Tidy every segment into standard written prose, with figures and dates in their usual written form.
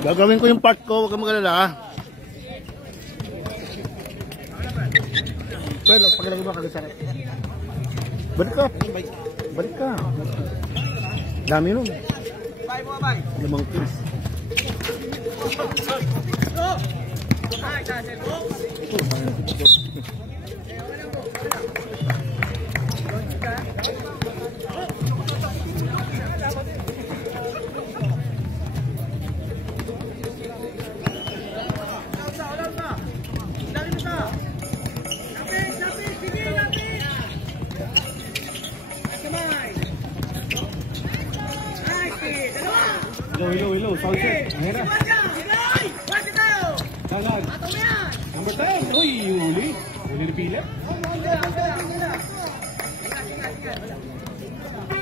Gagawin ko yung part ko, huwag kang magalala ha. Pero paglagay mo kagasakit. Balik ka. Balik ka. Dami nun. Limang piece. Hello, sound check. Ayan na. Dagan. Number 10. Uy, huli. Huli ni Philip.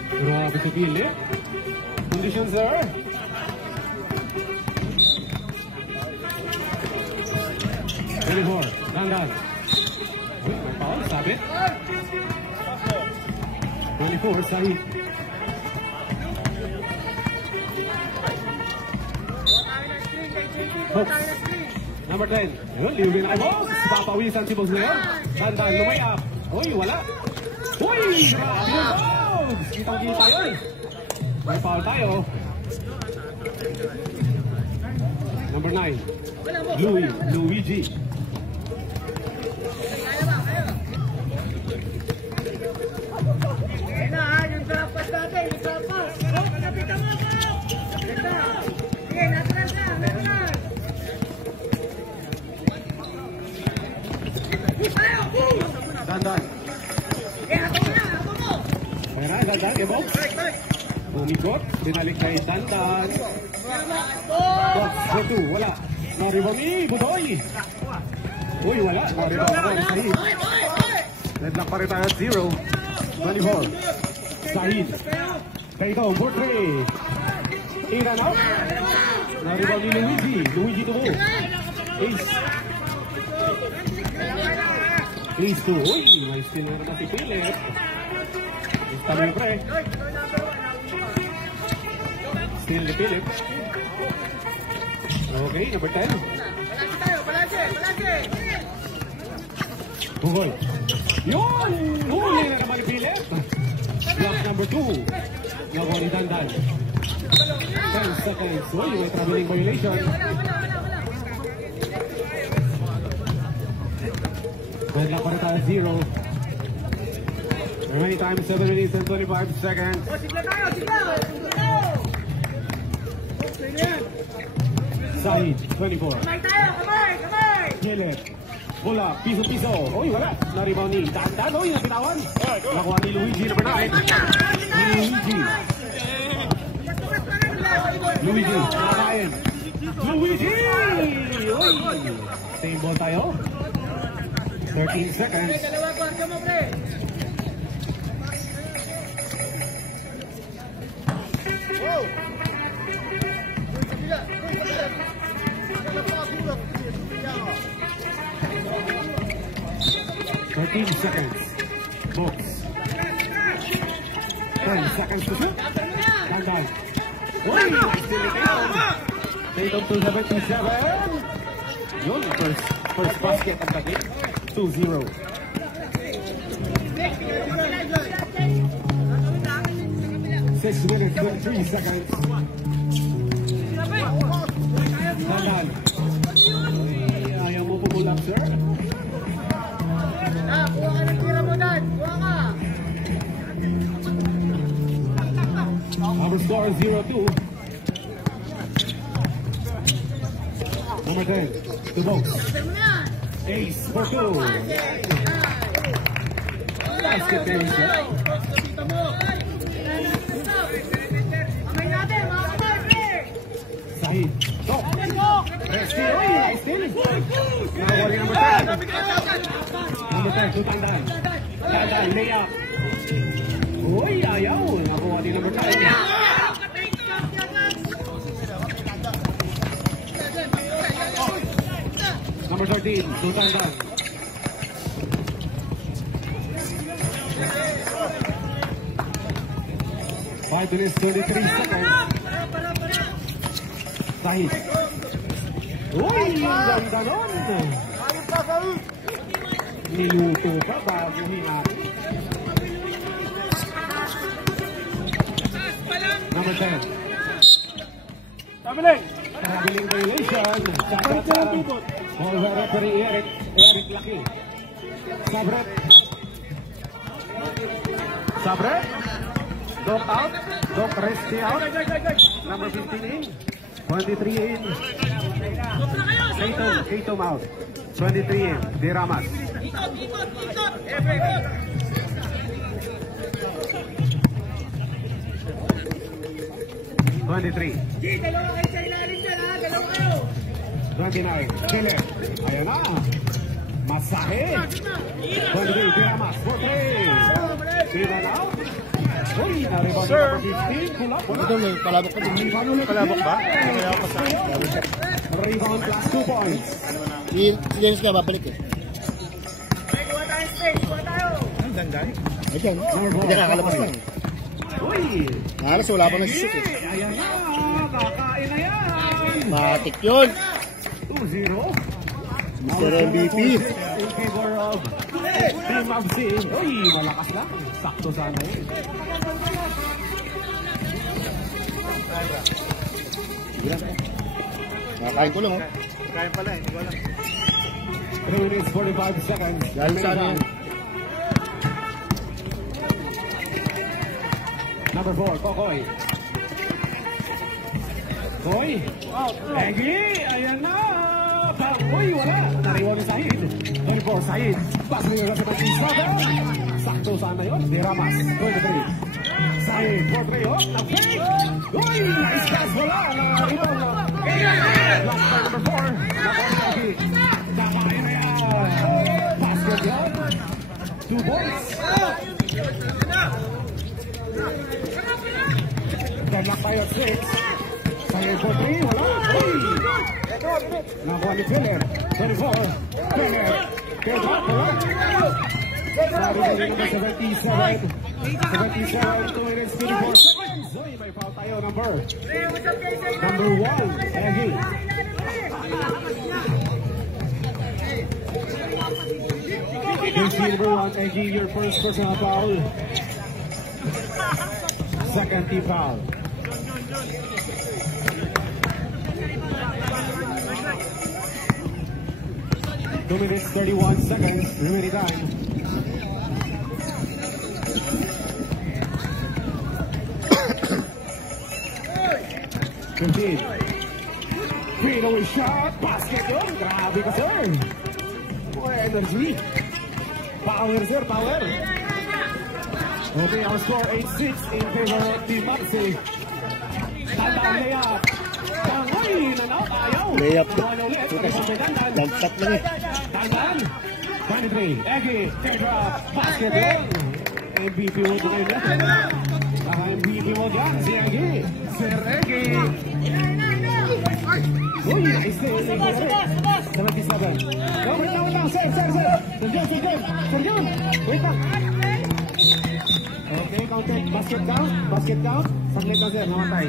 Grabe si Philip. Conditions there. Anymore. Dagan. Uy, foul. Sabit. 24, Sahid. Box. Number 10. Ayun, liwin na kay Box. Papawisan si Box ngayon. Dandan, lumay up. Uy, wala. Uy, grabe yung Box. Kitang-kita yun. May foul tayo. Number 9. Luigi. Ayun na ha, yung trapas natin. Yung trapas. Kapitan mo po. Sige, natural ka. Natural. Dandan. Hato mo na. Hato mo. Ayan na, Dandan. Kay Box. Bumikot. Binalik kay Dandan. Box. Go 2. Wala. Naribami. Buboy. Uy, wala. Naribami. Sahid. Deadlock pa rin tayo at 0. 24. Sahid. Kaito. Bortre. In and out. Naribami Luigi. Luigi to go. Ace. Ace 2. Uy, may spin na naman si Philip. Tama yung pre. Still ni Philip. Okay, number 10. Palagi. Bugol. Yun! Huli na naman ni Philip. Block number 2. Nakuha ni Dandan. 10 seconds. Uy, may traveling violation. Deadlock pa rin tayo 0. Remaining time 7 minutes and 25 seconds. Sigla tayo. Sahid, 24. Kamay tayo. Kamay. Philip. Bola, piso. Uy, wala. Naribaw ni Dandan. Uy, napitawan. Nakuha ni Luigi number 9. Luigi, nakakain. Luigi! Uy! Same ball tayo. 13 seconds. Dalawa ko. Come on, pre. Wow! 13 seconds. Box. 10 seconds to shoot. Dandan. Uy! Still it out. Take up to 77. Yun, first basket ang tagit. 2-0. 6 minutes, 23 seconds. Dandan. Ayaw mo pumulang, sir. Kuha ka ng tira mo, Dan. Kuha ka. Our score is 0-2. Number 10, to box. Ace for 2. Basket tennis. Sahid. Top. Resti. Oy, still. Nawari number 10. Number 10, to Tandan. Tandan, layup. Uy, ayaw. Nakuha din number 10. Number 13, to Tandan. 5 minutes, 23 seconds. Sahid. Uy, ang ganda nun. Niluto pa bago hinati. Number 10. Traveling violation. Over referee Eric Lucky. Sabret. Dog out. Dog Resti out. Number 15 in. 23 in. Tatum out. 23 in. Diramas. 23. 29. Killer. Ayan na. Masahe. 23. Diramas. 4-3. Diba now? Uy, na-rebound number 15. Kulap. Ito may palabok pa din. Palabok ba? Rebound plus 2 points. Linis ka, babalik eh. Ang ganda. Ayan. Hindi nakakalabas lang. Uy! Halos wala pa nag-shoot eh. Ayan na! Kakain na yan! Matik yun. 2-0. Mr. MVP. In favor of Team Absi. Uy! Malakas lang. Sakto sana yun. Nakakain ko lang oh. Kaya pala, hindi ko alam. 3 minutes, 45 seconds. Dahil sa ano yun. Number 4, Kokoy. Koy. Egi, ayan na. Uy, wala. Nariwan ni Sahid. 24, Sahid. Pass nila sa Batista. Sakto sana yun. Diramas, 23. Sahid, 4-3. Oh, nag-fake. Uy, nice pass. Wala. Ibang na. Last by number 4. Egi. Kakain na yan. Basket yan. 2 points. Deadlock tayo 6. Sahid 4-3. Wala. Uy. Nakuha ni Philip. 24. Philip. Deadlock. Wala. Sabi ko rin number 77. 77. 2 minutes, 24 seconds. Uy, may foul tayo. Number 1. Egi. Here's number 1. Egi, your first personal foul. Second team foul. Two minutes, 31 seconds. Remaining time. Good. Fadeaway shot. Basket yun. Grabe ka, sir. More energy. Power, sir. Power. Okay, our score 8-6 in favor of Team Maxi. Tandaan layup. Tangoy, nanaw, ayaw. Layup. Tandaan. Jump shot lang eh. Tandaan. 23. Egi, take-up. Basket yun. MVP mo din yan. MVP mo dyan, si Egi. Sir Egi. Uy, nice day. 77. No, wait lang. Sir. Sergio. Wait lang. Okay, counted. Basket count. Saglit lang, sir. Namatay.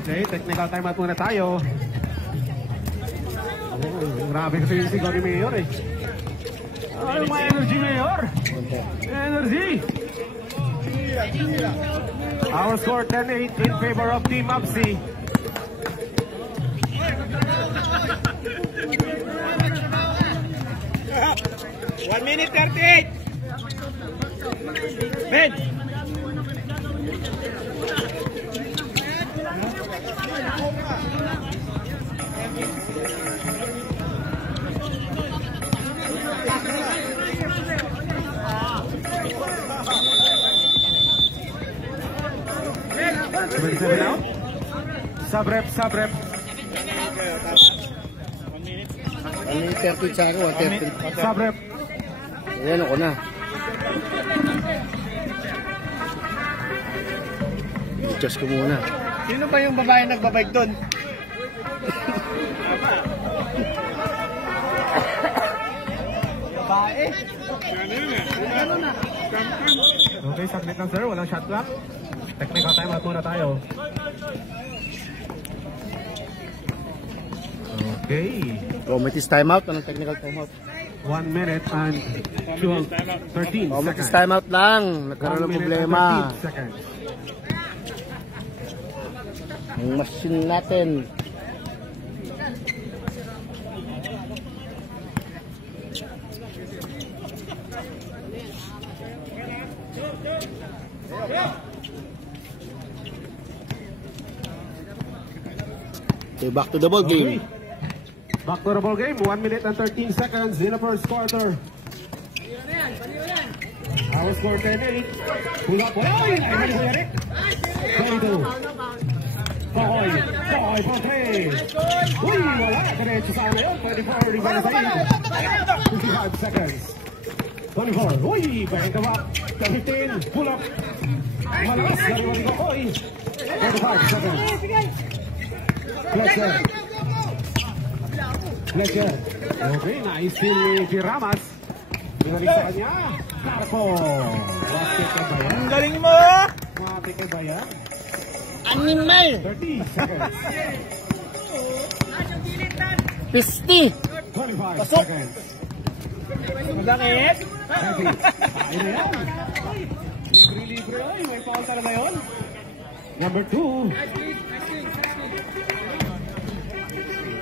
Okay, technical time out muna tayo. Grabe kasi yung sigaw ni Mayor eh. Ay, may energy, Mayor. Energy. Our score 10-8 in favor of Team Absi. One minute 38. Ben. 27 out. Sub-rep. 1:30 sa ako, 1:30. Sub-rep. Ayan ako na. I-adjust ko muna. Sino ba yung babae nagbabike doon? Babae? Okay, submit lang sir. Walang shot clock. Technical time out muna tayo. Okay. Committee's timeout. Anong technical timeout? 1 minute and 13 Committee's seconds. timeout lang. Nagkaroon 1 ng minute and problema. 13 seconds. Ang machine natin. Okay, back to the ball game. Okay. Back to the ball game. 1 minute and 13 seconds in the first quarter. Our score 10-8. Pull up. Ay, ay, ay, 22. Pakoy for 3. Uy, wala. Diretso sana yun. 24. Rebound sa iyo. 55 seconds. 24. Uy, bahin ka ba? 15. Pull up. Malakas. Gariwan ni Kokoy. 35 seconds. Fletcher. Okay, nice steal ni Ramas. Binalik sa kanya. Carpo. Basket ka ba yan? Ang galing mo! Mati ka ba yan? Animal! 30 seconds. 50! 25 seconds. Magakit? 30. Ayun na yan. Libre. Ay, may foul talaga yun. Number 2.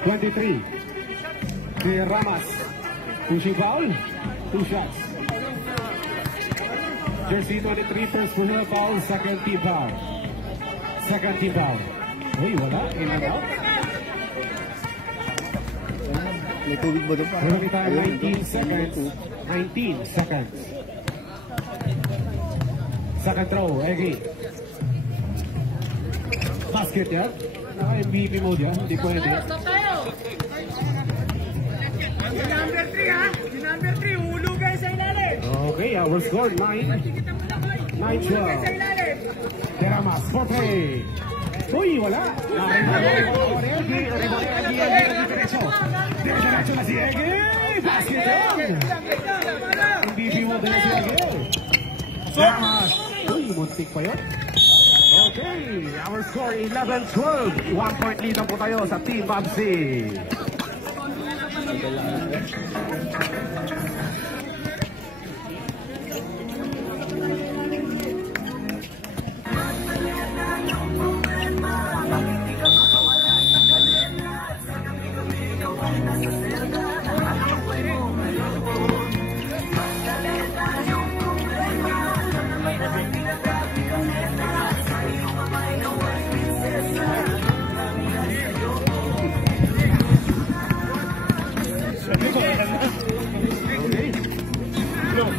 23. Si Ramas. Pushing foul. 2 shots. Jersey 23, first personal foul, second team foul. Uy, wala. In and out. May tubig ba doon? Meron tayo 19 seconds. 19 seconds. Second throw, Egi. Basket yan. Naka-MVP mode yan. Hindi pwede. Yung number 3 ha? Yung number 3, hulugan sa ilalim. Okay, our score 9. 9-12. Teramas for play. Uy, wala. Diretso na si Egi. Basket yan. MVP mode na si Egi. Teramas. Uy, muntik pa yun. Okay, our score 11-12. 1 point lead po tayo sa Team Babsi.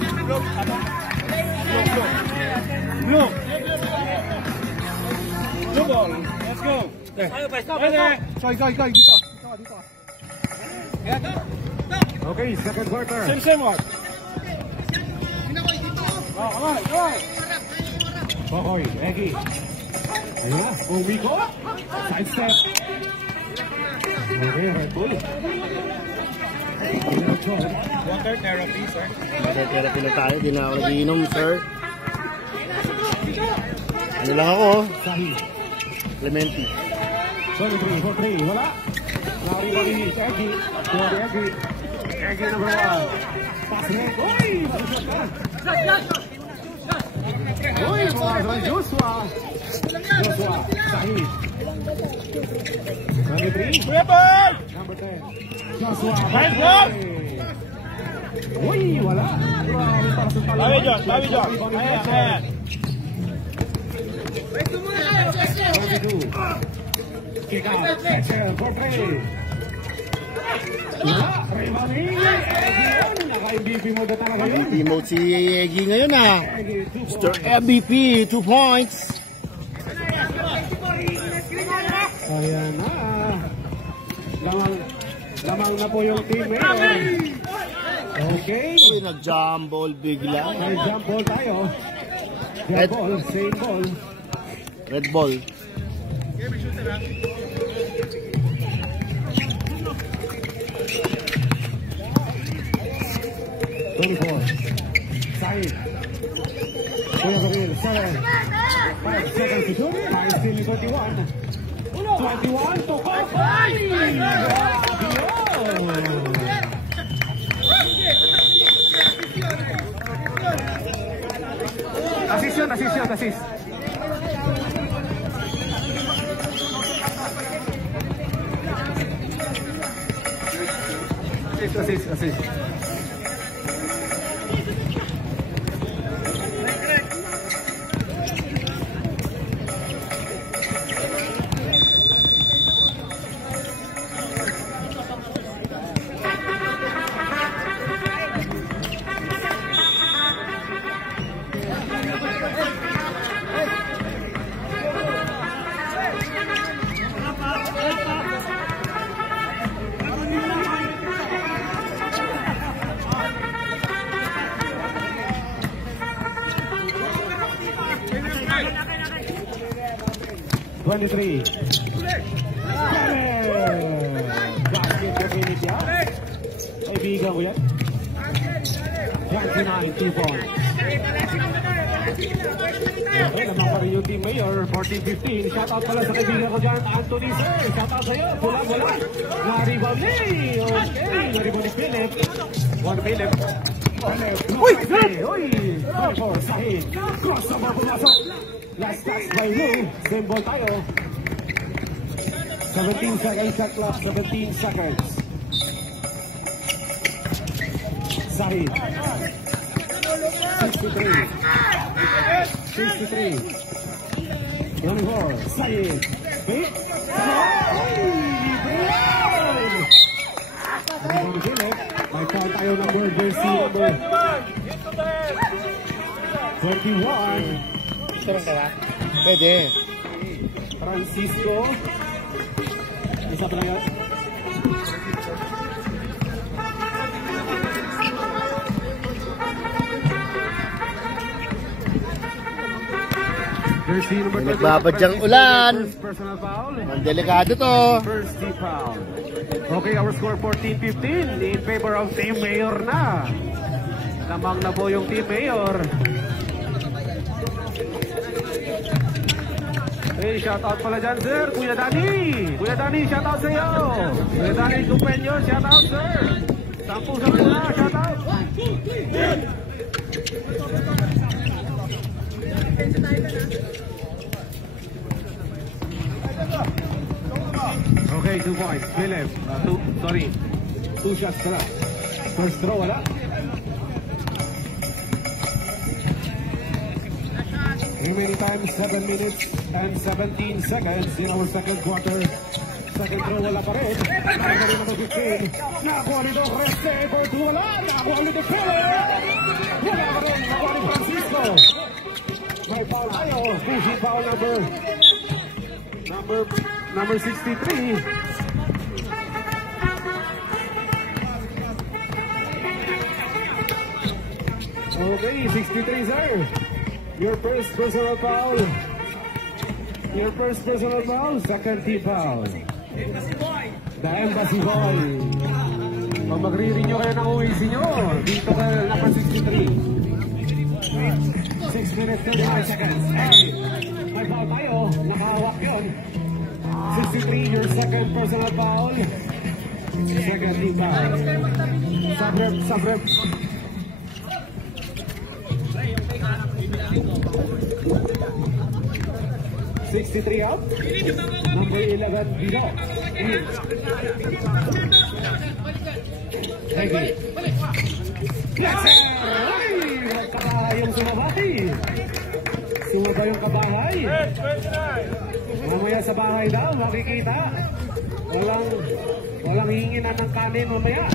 Let's go. Go. Dito. Okay, second quarter. Same one. Come on. Kokoy, Egi. Ayun na, umiko. Side step. Okay, Red Bull. Water therapy, sir. Therapy na tayo. Di na ako nagiinom, sir. Ano lang ako? Sahi. Clementi. 23 for 3. Wala. Narinig si Egi. Egi number 1. Pass red. Uy! Malusot ka. Uy! Pumasok Joshua. Sahi. 23. Kuya Paul! Number 10. Joshua. Right, John! Uy! Wala. Grabe para sa palawan. Bawi, John. Ayan. 22. Kick out. Fletcher for 3. Wala. Rebounding. Naka-MVP mo na talaga yun. MVP mode si Egi ngayon ah. Egi, 2 Mr. points. MVP, 2 points. Ayan na. Lamang na po yung team mayor. Okay. Uy, nag-jump ball bigla. May jump ball tayo. Jump ball, same ball. Red ball. Said. Kuya Gabriel, 7. 5 seconds to shoot. Time still 21. 21 to Kapay! Assist yun, assist. Assist. 23. Basket ko India. Kaibigan ko yan. 29, 2 points. Okay, naman pa rin yung team mayor. 14-15. Shoutout pala sa kaibigan ko dyan. Anthony Sir. Shoutout sa'yo. Wala. Naribaw ni. Okay. Naribaw ni Philip. Philip. Uy! 24, Sahid. Cross over pumasok. Last touch by Lou. Same ball tayo. 17 seconds shot clock. 17 seconds. Sahid. 63. 24. Sahid. Wait. May count tayo number jersey number 41. Turun ka ba? Pwede. Francisco. Isa pa lang yan. Jersey number 30. Nagbabadyang ulan. Personal foul. Ang delikado to. First team foul. Okay, our score 14-15 in favor of Team Mayor na. Lamang na po yung Team Mayor. Hey, shout out pala dyan, sir. Kuya Danny, shout out sa iyo. Kuya Danny Tupenyo, shout out, sir. 10 na, shout out. Okay, 2 points. Philip, 2 shots pala. First throw, wala. Remaining time 7 minutes and 17 seconds in our second quarter. Second throw, wala pa rin. Nakakuha rin number 15. Nakakuha rin ang Reste for 2, wala. Nakakuha rin ang Philip. Wala pa rin. Nakakuha rin Francisco. May foul tayo. Pushing foul number 63. Okay, 63, sir. Your first personal foul. Second team foul. The Embassy Boy. Pag magre-renew kayo ng OAC nyo, dito kayo number 63. 6 minutes 35 seconds. Hey, may foul tayo. Nakahawak yun. 63, your second personal foul. Second team foul. Subrep. 63 out. Number 11, Bino. Reggie. Kabahay yung sumabay. Sumabay yung kabahay. Mamaya sa bahay daw, makikita. Walang hinginan ng kanin mamaya.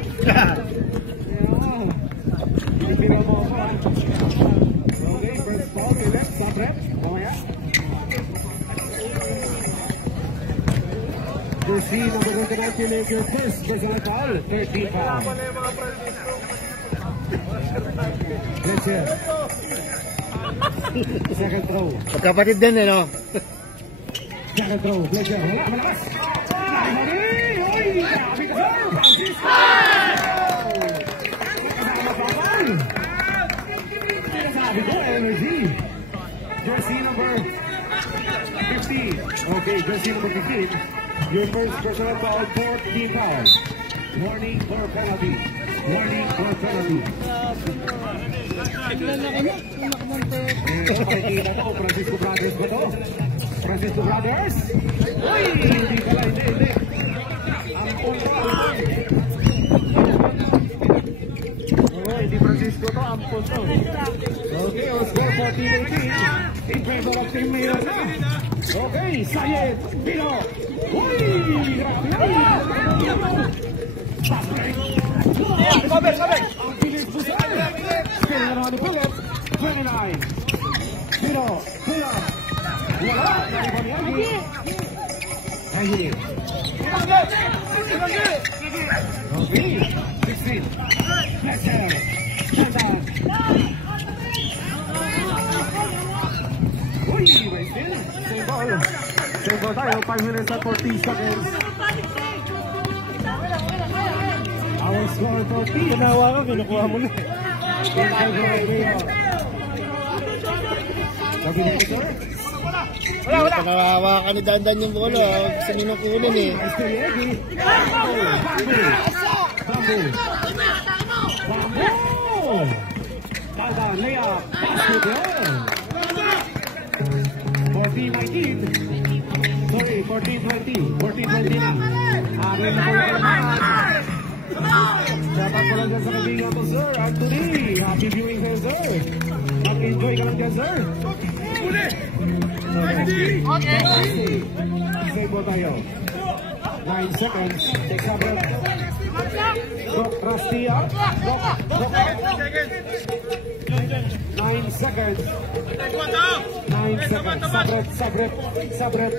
Ibigay mo ako. Okay, first ball, Philip, Sabrep, mamaya. Jersey number 29 make your first personal foul. 13 foul. Fletcher. Second throw. Magkapatid din eh, no? Second throw. Fletcher. Wala, malakas. Oy! Grabe ka, sir! Francisco! Sabi ko, energy. Jersey number 15. Okay, jersey number 15. Your first personal foul, 14 fouls. Warning for penalty. Warning for penalty. Pakikita to, Francisco Brothers ba to? Francisco Brothers? Uy! Hindi pala, hindi. Ang punto. Oh, hindi Francisco to, ang punto. Okay, let's go 14-18. In favor of Team Mayor na. Okay, Sayed, Pino. Uy! Grabe! Cover! Ang bilis po sa ano. Still naman ni Pulit. 29. Pino. Wala. Nalibanyagi. Ayun. Okay. 16. Fletcher. Shantan. Uy! May still. Same ball. Same ball tayo. 5 minutes at 40 seconds. Our score 40. Ginawa ka, kinukuha mo na. Sabi niyo, sir? Pagkawawa ka ni Dandan yung bola. Gusto nyo nang kunin eh. Bambu! Dandan, layup, basketball! 14-19. Sorry, 14-20. 14-20 na. Arin na po yung dapat ko lang dyan sa kaibigan ko, sir. Anthony, happy viewing sa'yo, sir. Mag-enjoy ka lang dyan, sir. Save mo tayo. 9 seconds. Take a breath. Doc Rastia. Doc. 9 seconds. 9 seconds. Sabret.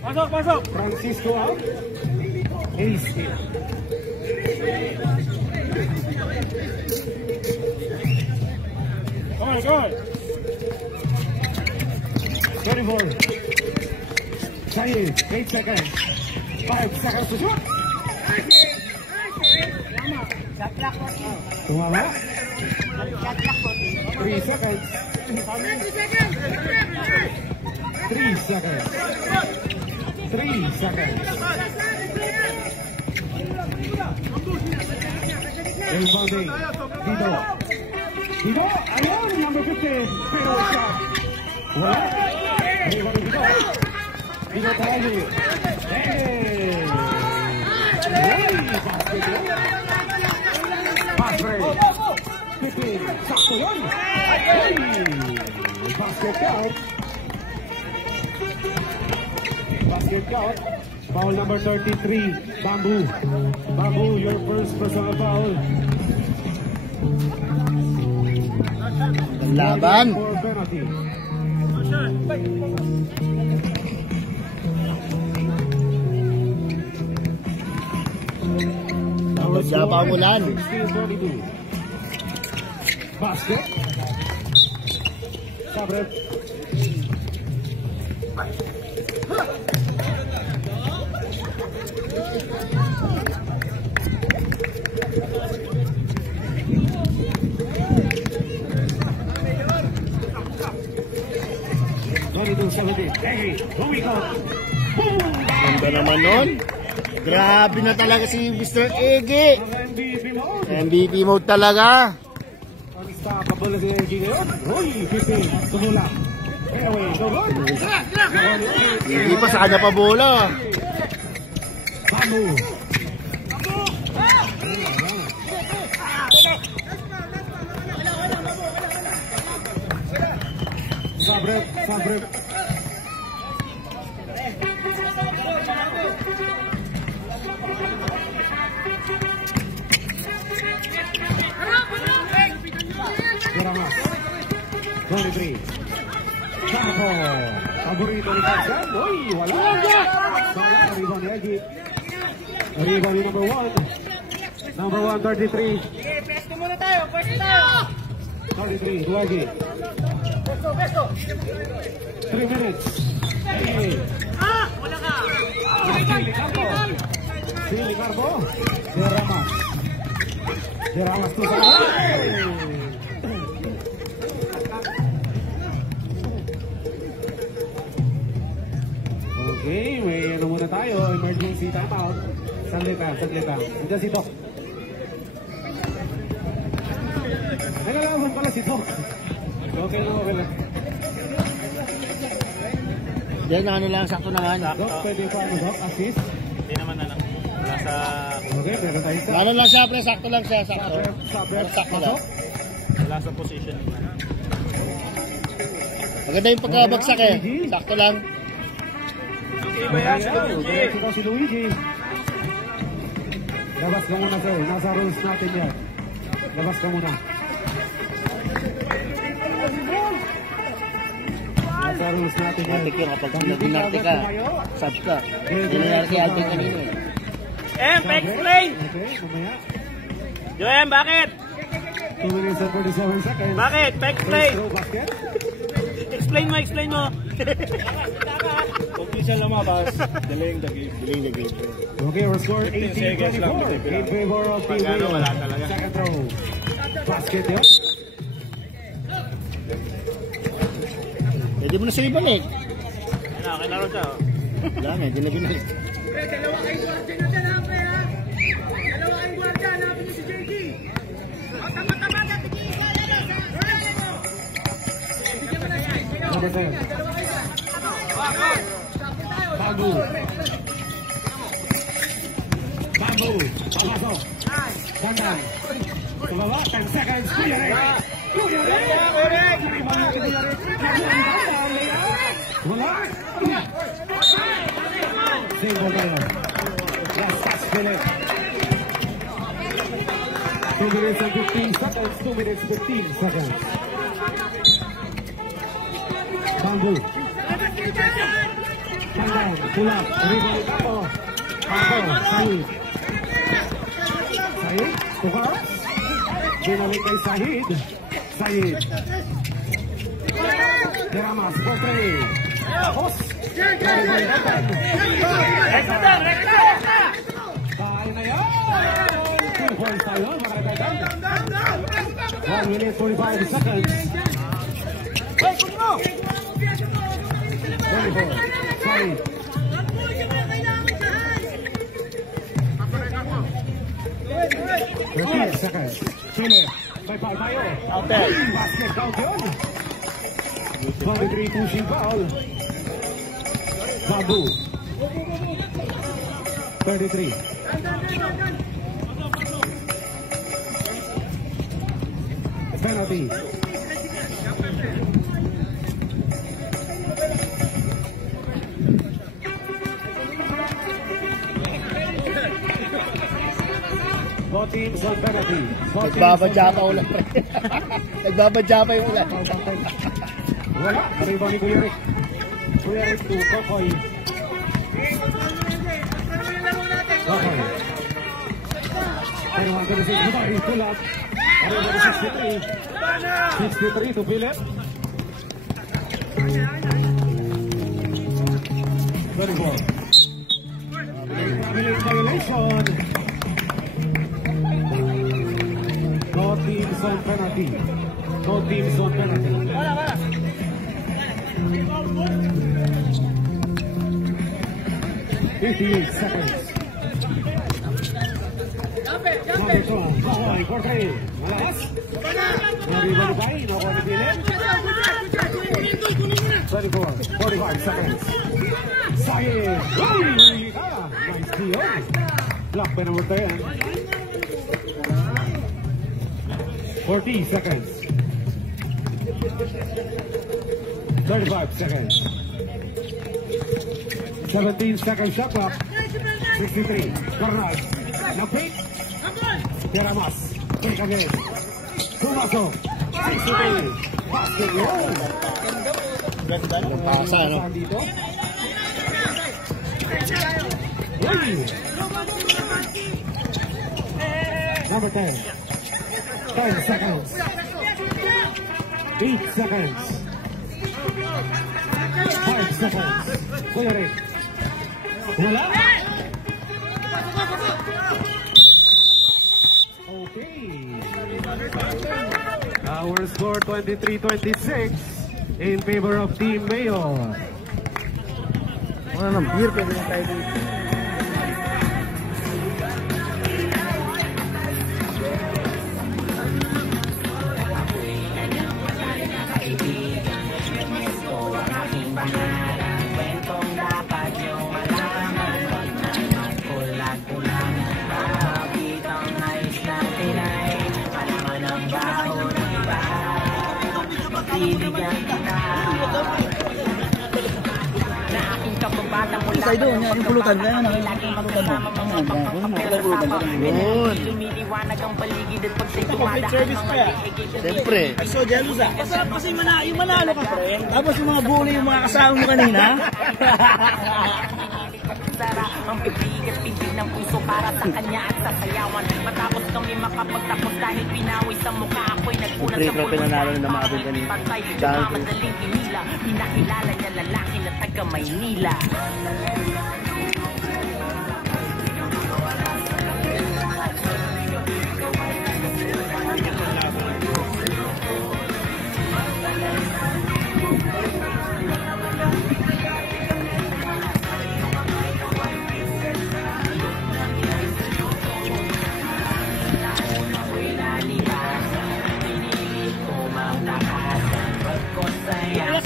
Pasok! Francisco out. Ace here. Go on! 24. Sayed, 8 seconds. 5 seconds to shoot. Tumama. 3 seconds. 3 seconds. 3 seconds. Rebounding. Dito. Ayun, number 15. Pero shot. Wala. Rebounding dito. Dito tayo. Hey! Hey! Pass break. 15. Sakto yun. Hey! Basket count. Basket count. Foul number 33. Bambu, your first personal foul. Laban. For penalty. Siya pa umulan. 16-22. Basket. Sabret. Ganda naman nun. Grabe na talaga si Mr. Ege. MVP mode talaga. Unstoppable na si Ege ngayon. Uy, 15. Tumula. Anyway, go good. Hindi pa sa kanya pa bola. Bambu. Sabret. Kiramas. 23. Sako. Paborito ni Tansan. Uy, wala. Wala. Rebound ni Egi. Rebound ni number 1. Number 1, 33. Sige, pwesto muna tayo. Pwesto tayo. 33, Duagi. Pwesto. 3 minutes. Hey. Wala ka. Sili Carbo. Deramas to sa okay, may ano muna tayo. Emergency timeout. Saglit lang. Nandiyan si Doc. Nagalaman pala si Doc. Okay lang. Yan na lang, sakto na nga. Doc, pwede pa mo Doc, assist. Hindi naman na lang. Wala sa... Okay, meron tayo isa. Ano lang siya, pre, sakto lang siya, sakto. Sakto lang. Wala sa position. Maganda yung pagkabagsak eh. Sakto lang. Okay ba yan? Si Luigi? Si Luigi. Labas ka muna sir, nasa rules natin yan. Labas ka muna. Nasa rules natin yan. Matik yung kapag nabinarte ka, subs ka. Hindi nangyari kay Alvin kanino eh. Explain! Okay, mamaya. Joem, bakit? 2 minutes and 37 seconds. Bakit? Explain! Throw basket. Explain mo. Kung isa lumabas, delaying the game. Okay, we're score 18-24 in favor of Team Pagano, Will. wala talaga. Second throw. Basket yun. Pwede mo na sila ibalik. Okay na rin siya. Wala nga, hindi na binalik. Dalawa kayong gwardiya na dyan, ha? Dalawa kayong gwardiya, hanapin niyo si JG. Tama-tama ka, tigil ka, Number 10. Babu. Papasok. Dandan. Sa baba, 10 seconds. Kuya Ray. Wala. Single tayo. Last touch, Philip. 2 minutes and 15 seconds. 2 minutes 15 seconds. Bambu. Dandan. Tulak. Rebound ako. Ako. Sahid. Tukar. Binalik kay Sahid. Deramas. Portray. Hos. Tayo na yan. 2 points tayo. Mga kaibigan. 1 minute 45 seconds. 24. Sahid. 13 seconds. Chile. May foul tayo. Out there. Basket count yun. 23 pushing foul. Babu. 33. Penalty. Both teams on penalty. Nagbabadya pa ulan, pre. Nagbabadya pa yung ulan. Wala. Mariba ni Kuya Rick. Kuya Rick to Kokoy. Kokoy. 31-36. Butari. Pull up. 63 to Philip. 24. Violation. No teams on penalty. 58 seconds. Bawal, Portray. Malakas. Mariba ni Bay. No ko ni Philip. 45 seconds. Sahid. Nice steal. Block pa naman tayo. 40 seconds. 35 seconds. 17 seconds shot clock. 63. Cornal. Napit. Deramas. Break again. Pumasok. 63. Basket roll. Ganda na. Pasa, no? Dito. Uy! Number 10. 10 seconds. 8 seconds. 5 seconds. Kuya Rick. Wala. Okay. Our score 23-26 in favor of Team Mayor. Wala nang beer, pwede na tayo dito. Tayo doon, yung pulutan na yan, yung pulutan mo. Yun. Service pa yan. Siyempre. So, jealous ah. Kasi yung manalo ka, pre. Tapos yung mga bully, yung mga kasama mo kanina. Ang pipigat pintig ng puso para sa kanya at sa sayawan. Matapos kami makapagtapos dahil pinawi sa mukha ako'y nagpunat sa pulo. Pinanalo na mga abin kanina. Patay, madaling hinila. Pinakilala niya lalaki na taga Maynila.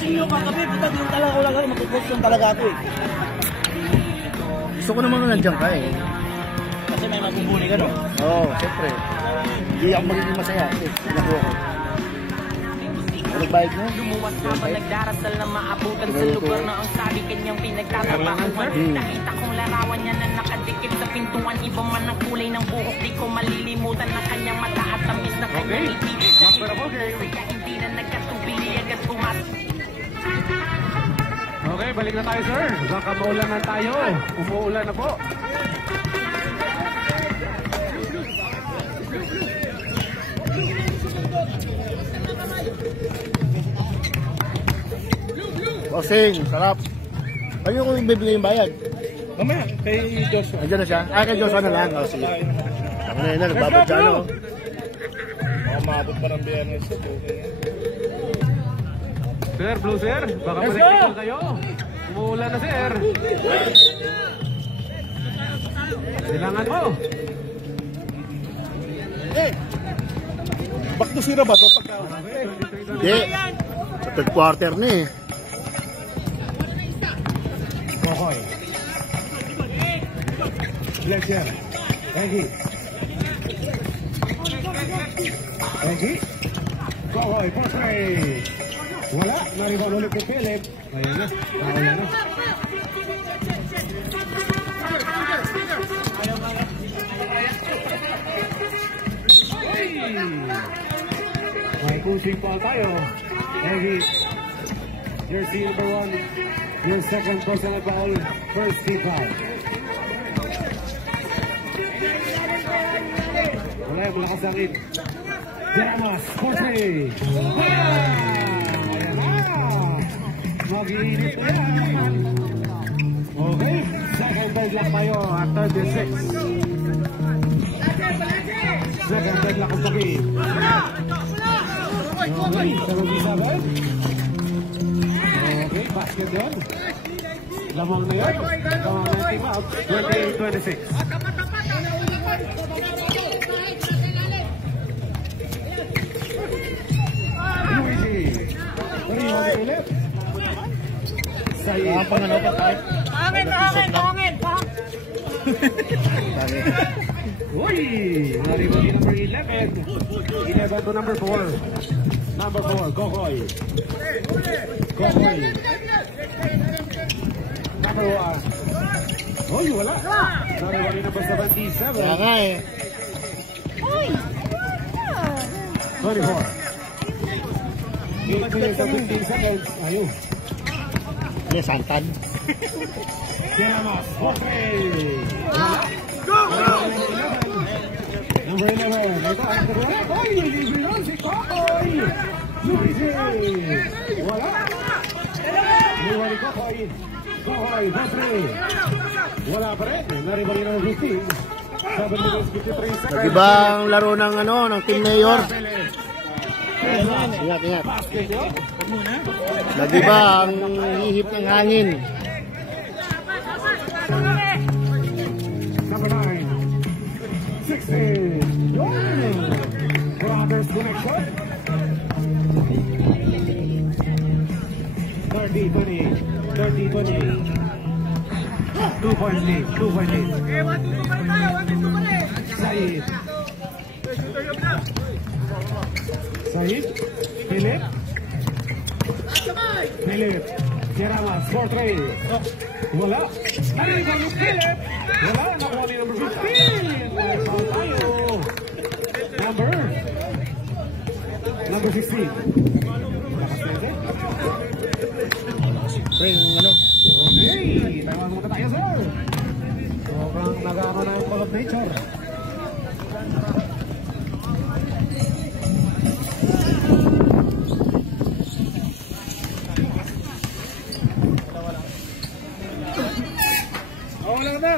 Yung kakabi, puta, di yung talaga ko lang, magpupost talaga ako eh. Gusto ko naman nandiyan ka eh. Kasi may magbubuli ka no? Oo, siyempre. Hindi ako magiging masaya. Nakuha ko. Nagbayad mo? Lumuwas habang nagdarasal na maabutan sa lugar na ang sabi kanyang pinagtatapakuan. Nakita kong larawan niya na nakadikit sa pintuan. Iba man ang kulay ng buhok, di ko malilimutan na kanyang mata at tamis na kanyang ngiti. Kaya hindi na nagkatubili agad pumasok. Okay, balik na tayo, sir. Baka maulan na tayo. Umuulan na po. Bossing, sarap. Ano ko yung bibigay yung bayad? Mamaya, kay Joshua. Andiyan na siya? Ah, kay Joshua na lang. O, sige. Ako na yun na, nagbabadya no. Maabot pa ng biyernes sa booking. Sir, blue sir. Baka ma-rectical kayo. Umuulan na, sir. Silangan mo. Back to zero ba ito? Hindi. Third quarter na eh. Kokoy. Fletcher. Reggie. Reggie. Kokoy, Portray. Wala. Nariban ulit kay Philip. Ayan na. Ayan na. May coaching ball tayo. Reggie. Jersey number 1. Your second personal ball. First team foul. Wala yung malakas ang hit. Llamas. Portray. Ayan na. Mag-iinit po yan. Okay. Second deadlock tayo at 36. Second deadlock ang pagi. Okay. 77. Okay, basket yun. Lamang na yun. Lamang na team out. 28-26. Luigi. Nariwan ulit. Ang pangalaw pa tayo. Pangin! Uy! Nariwan din number 11. 11 to number 4. Number 4, Kokoy. Kokoy. Number 1. Uy, wala. Nariwan din number 77. Wala nga eh. 24. 8 minutes and 15 seconds. Ayun. Ano, Santan? Kiramas, okay. Number 11. Ito ang karoon. Oy, nilibiran si Kokoy. Luigi. Wala. Liwali Kokoy. Kokoy, Bosri. Wala pa rin. Naribalin ng 15. 7 minutes 53 seconds. Nag-ibang laro ng ano, ng Team Mayor. Ingat, ingat. Nag-ibang hihip ng hangin. Number 9. 16. Brothers connection. 30-20. 30-20. 2 points lead. 2 points lead. Okay, 1-2 pa rin tayo. 1-2 pa rin. Said. Said. Philip. Philip. Kiramas. 4-3. Wala. Ay, bago Philip. Wala. Nakuha ni number 15. Foul tayo. Number 16. Ring, ano? Okay. Tama muna tayo, sir. Sobrang nagkakaroon na yung Call of Nature. Wala na.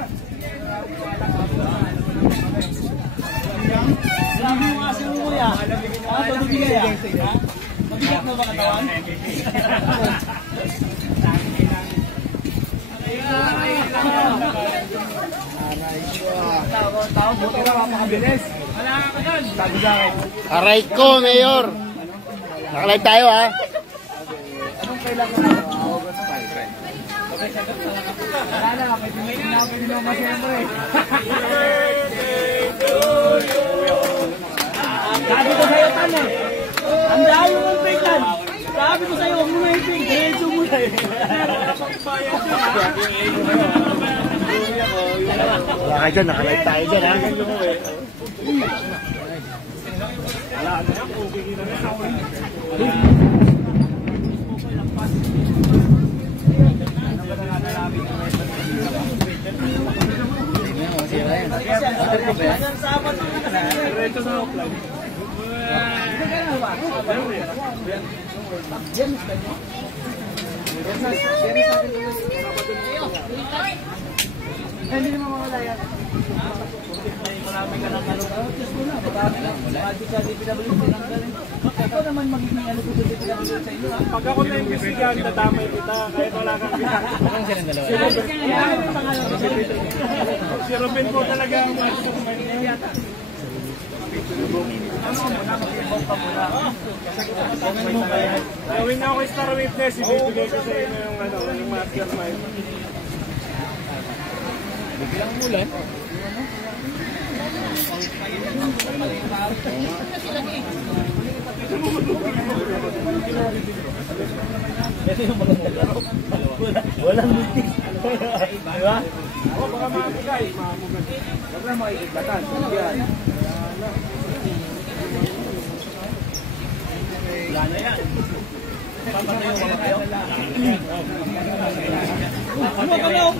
Grabe yung asin mo kuya. Pabibigay ah. Mabigat mo ba katawan? Tao, buti na mapakabilis. Wala ka doon. Sabi sa akin. Aray ko, Mayor. Nakalive tayo, ha? Anong kailangan mo? August 5. Wala na, pwede may inapin nyo masyempre. Sabi ko sa'yo, Tano. Ang layo mong biglan. Sabi ko sa'yo, huwag mo na iping. Diretso mo na eh. Wala ka dyan, nakalive tayo dyan, ha? Hindi naman mawala yan. Marami ka ng ano. Just mo na. Budget ka DPWC ng galing. Ito naman magiging ano ko DPWC sa iyo. Pag ako na yung bisigan, tatamay kita. Kahit wala kang kita. Anong silang dalawa? Si Robin po talaga ang yata. Gawin na ako star witness. Ibibigay ko sa inyo yung ano, yung mastermind. Biglang mulan. Ito yung magandang laro. Walang multis. Diba? O, baka makakagay. Baka makikiglatan. Yan. Wala na yan. Papatayo ba kayo? Ano ka mo?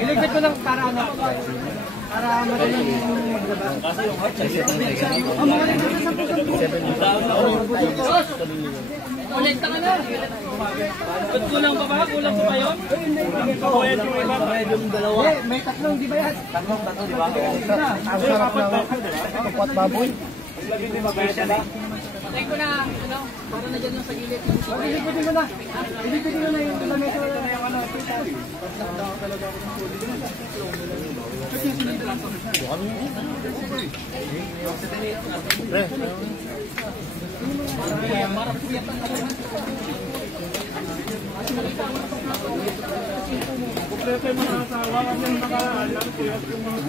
Iligpit ko lang para ano? Para madaling maglabas. Kasi yung hot size. Ang mga nagdito sa ulit ka na. Ba't kulang pa ba? Kulang pa ba yun? Pwede yung iba. Pwede yung dalawa. May tatlong, di ba yan? Tatlong, di ba? Ang sarap na kapot baboy. Patay ko na, ano, para na dyan sa gilid. Ilipin ko na. Ilipin ko na yung lamesa na yung ano. Talaga ako ng puli. Kasi sinunod lang po. Marap po yata. Kompleto yung mga asawa. Kasi yung nakaalam po yata yung mga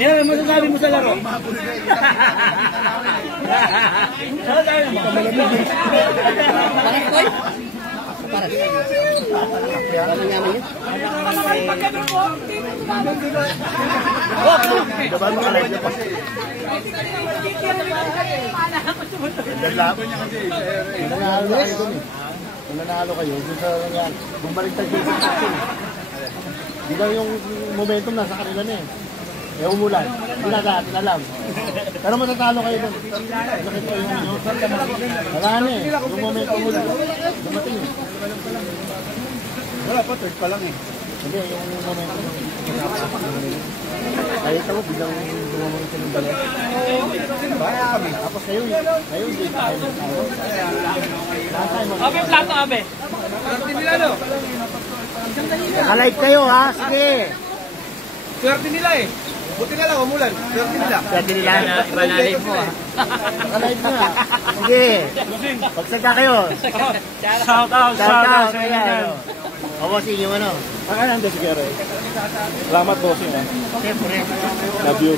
Yan, masasabi mo sa laro? para. Ano naman yun? Diba mo ka live pa? Nanalo kayo dun eh. Nanalo kayo dun sa nangyari. Bumaliktad yung sa akin. Di ba yung momentum nasa kanila na eh. Eh umulan. Hindi natin alam. Pero matatalo kayo dun. Bakit ko yung wala na eh. Yung momentum ulan. Dumating eh. Wala pa, third pa lang eh. Hindi, yung momentum. Kahit ako, biglang dumamang sa ng balik. Baya kami. Tapos kayo, hindi tayo. Abe, plato, abe. Nakalive kayo ha, sige. Swerte nila eh. Buti na lang, umulan. Swerte nila. Swerte nila na iba na live mo ha. Nakalive na. Sige. Pagsaga kayo. Shout out. O bossing yung ano. Nandun si Gero eh. Salamat bossing eh. Siyempre. Love you.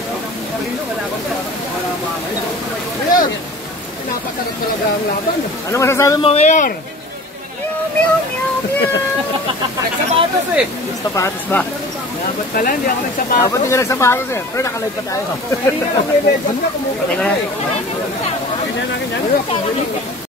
Mayor! Pinapasarap talaga ang laban. Ano masasabi mo, Mayor? Nagsapatos eh. Sapatos ba? Dapat pala, hindi ako nagsapatos. Dapat hindi ka nagsapatos eh. Pero nakalive pa tayo. Hindi na kami medyo na Teka na.